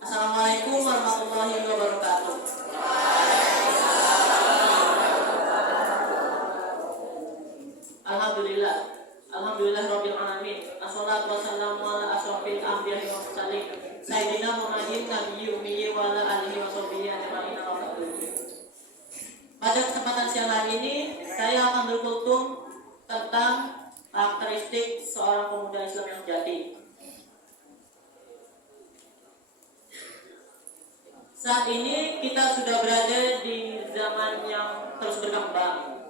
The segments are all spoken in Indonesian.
Assalamualaikum warahmatullahi wabarakatuh. Alhamdulillah. Alhamdulillah rabbil alamin. Assalatu wassalamu ala asyrofil anbiya'i wal mursalin sayyidina Muhammadin nabiyyi ummi wa ala alihi wa sahbihi ajma'in. Pada kesempatan siang hari ini saya akan berkultum tentang karakteristik seorang pemuda Islam yang sejati. Saat ini kita sudah berada di zaman yang terus berkembang.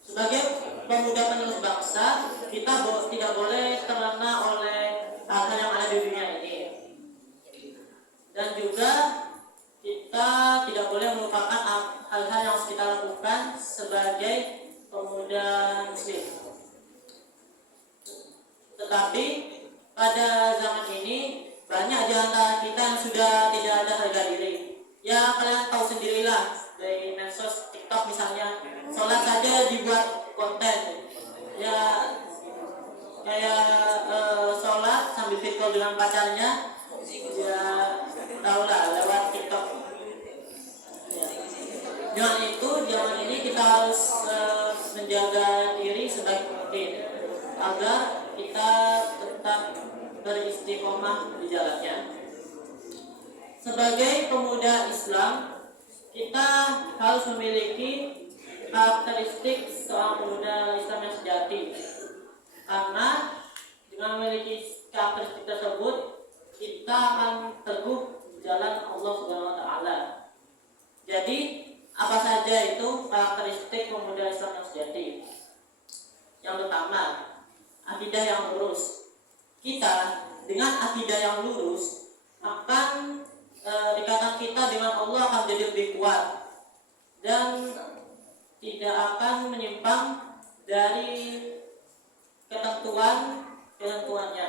Sebagai pemuda penerus bangsa, kita tidak boleh terlena oleh hal-hal yang ada di dunia ini. Dan juga kita tidak boleh melupakan hal-hal yang harus kita lakukan sebagai pemuda muslim. Tetapi pada zaman ini banyak di antara kita yang sudah tidak ada harga diri. Ya kalian tahu sendirilah, dari medsos, TikTok misalnya, sholat saja dibuat konten. Ya kayak sholat sambil video dengan pacarnya, ya tahulah lewat TikTok. Ya. Dengan itu, zaman ini kita harus menjaga diri sebaik mungkin agar kita tetap beristiqomah di jalannya. Sebagai pemuda Islam, kita harus memiliki karakteristik seorang pemuda Islam yang sejati. Karena dengan memiliki karakteristik tersebut, kita akan teguh di jalan Allah Subhanahu wa taala. Jadi, apa saja itu karakteristik pemuda Islam yang sejati? Yang pertama, akidah yang lurus. Kita dengan akidah yang lurus akan ikatan kita dengan Allah akan jadi lebih kuat dan tidak akan menyimpang dari ketentuannya.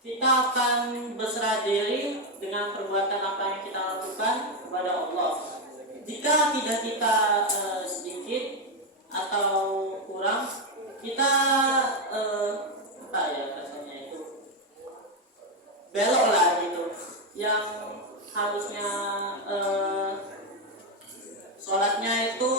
Kita akan berserah diri dengan perbuatan apa yang kita lakukan kepada Allah. Jika akidah kita sedikit atau kurang, kita rasanya itu belok lah gitu. Yang harusnya sholatnya itu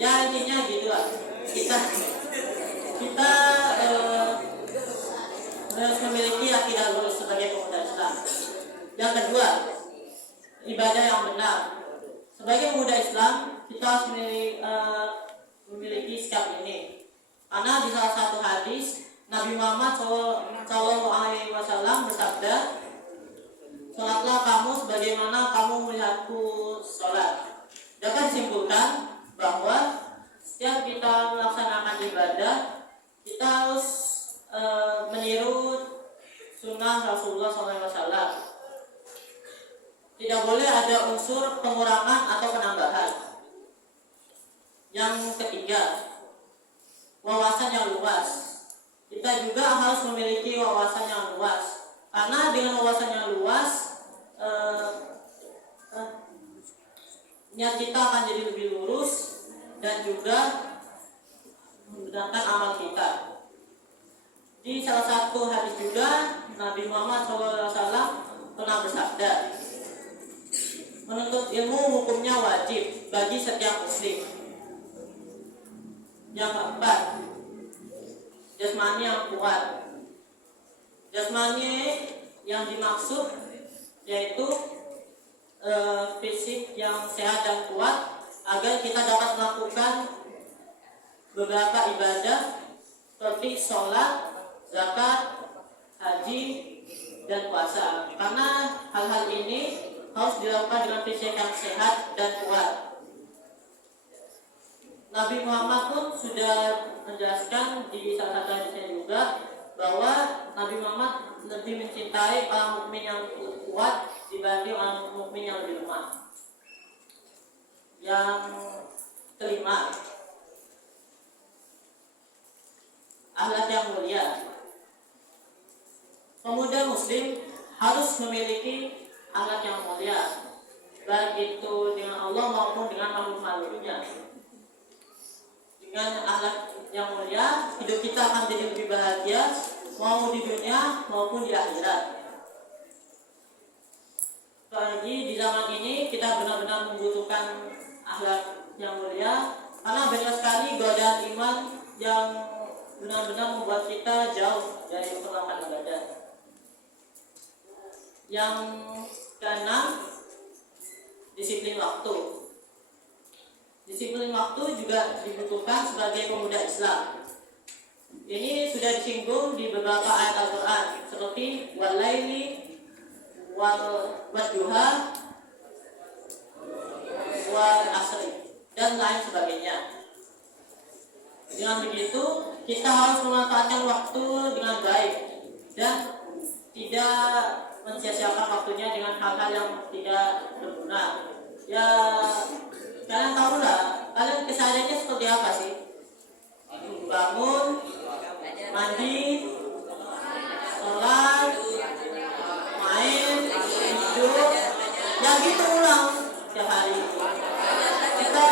ya intinya gitu lah. Kita harus memiliki akidah lurus sebagai pemuda Islam. Yang kedua, ibadah yang benar. Sebagai pemuda Islam, kita harus memiliki sikap ini. Karena di salah satu hadis Nabi Muhammad SAW bersabda, "Sholatlah kamu sebagaimana kamu melihatku sholat." Dapat disimpulkan bahwa setiap kita melaksanakan ibadah, kita harus meniru sunnah Rasulullah SAW. Tidak boleh ada unsur pengurangan atau penambahan. Yang ketiga, wawasan yang luas. Kita juga harus memiliki wawasan yang luas. Karena dengan wawasan yang luas, niat kita akan jadi lebih lurus dan juga membenarkan amal kita. Di salah satu hadis juga Nabi Muhammad SAW pernah bersabda, menuntut ilmu hukumnya wajib bagi setiap muslim. Yang keempat, jasmani yang kuat. Jasmani yang dimaksud yaitu fisik yang sehat dan kuat agar kita dapat melakukan beberapa ibadah seperti sholat, zakat, haji, dan puasa. Karena hal-hal ini harus dilakukan dengan fisik yang sehat dan kuat. Nabi Muhammad pun sudah menjelaskan di salah satu hadisnya juga bahwa Nabi Muhammad lebih mencintai orang mukmin yang kuat dibanding orang mukmin yang lebih lemah. Yang kelima, akhlak yang mulia. pemuda muslim harus memiliki akhlak yang mulia, baik itu dengan Allah maupun dengan makhluk-makhluknya. Dengan akhlak yang mulia, hidup kita akan jadi lebih bahagia, mau di dunia maupun di akhirat. Apalagi di zaman ini kita benar-benar membutuhkan akhlak yang mulia, karena banyak sekali godaan iman yang benar-benar membuat kita jauh dari perlakuan ibadah. Yang keenam, disiplin waktu. Disiplin waktu juga dibutuhkan sebagai pemuda Islam. Ini sudah disinggung di beberapa ayat Al-Quran, seperti walaili wadduha wal asri dan lain sebagainya. Dengan begitu, kita harus memanfaatkan waktu dengan baik dan tidak mensia-siakan waktunya dengan hal-hal yang tidak berguna. Ya, kalian tahu lah, kalian kesehariannya seperti apa sih? Bangun, mandi, sholat, main, tidur, ya gitu ulang setiap hari. Kita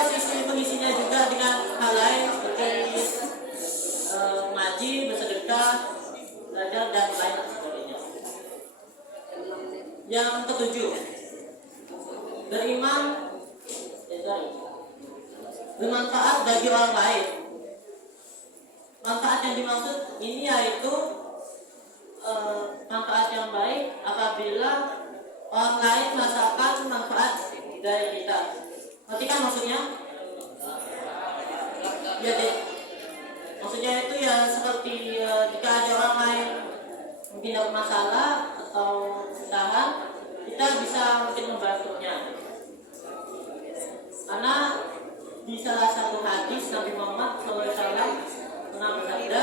mengisinya juga dengan hal lain seperti mengaji, bersedekah, belajar dan lain sebagainya. Yang ketujuh, bermanfaat bagi orang lain. Manfaat yang dimaksud ini yaitu manfaat yang baik apabila orang lain merasakan manfaat dari kita. Ngerti kan maksudnya? Ya deh. Maksudnya itu ya seperti jika ada orang lain mungkin ada masalah atau kesusahan, kita bisa mungkin membantunya. Karena di salah satu hadis Nabi Muhammad SAW pernah bersabda,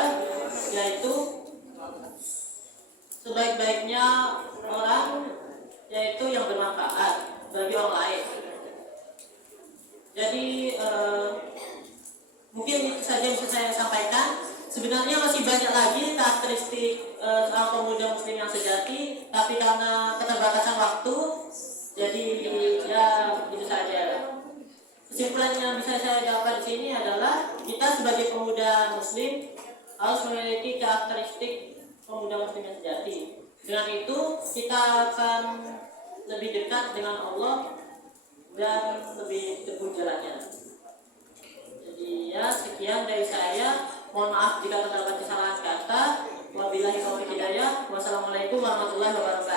yaitu sebaik-baiknya orang yaitu yang bermanfaat bagi orang lain. Jadi mungkin itu saja yang bisa saya sampaikan. Sebenarnya masih banyak lagi karakteristik seorang pemuda muslim yang sejati, tapi karena keterbatasan waktu, jadi ya itu saja. Kesimpulan yang bisa saya dapat di sini adalah kita sebagai pemuda muslim harus memiliki karakteristik pemuda muslim yang sejati. Dengan itu kita akan lebih dekat dengan Allah dan lebih teguh jalannya. Jadi ya sekian dari saya. Mohon maaf jika terdapat kesalahan kata. Wabillahi taufiq hidayah. Wassalamualaikum warahmatullahi wabarakatuh.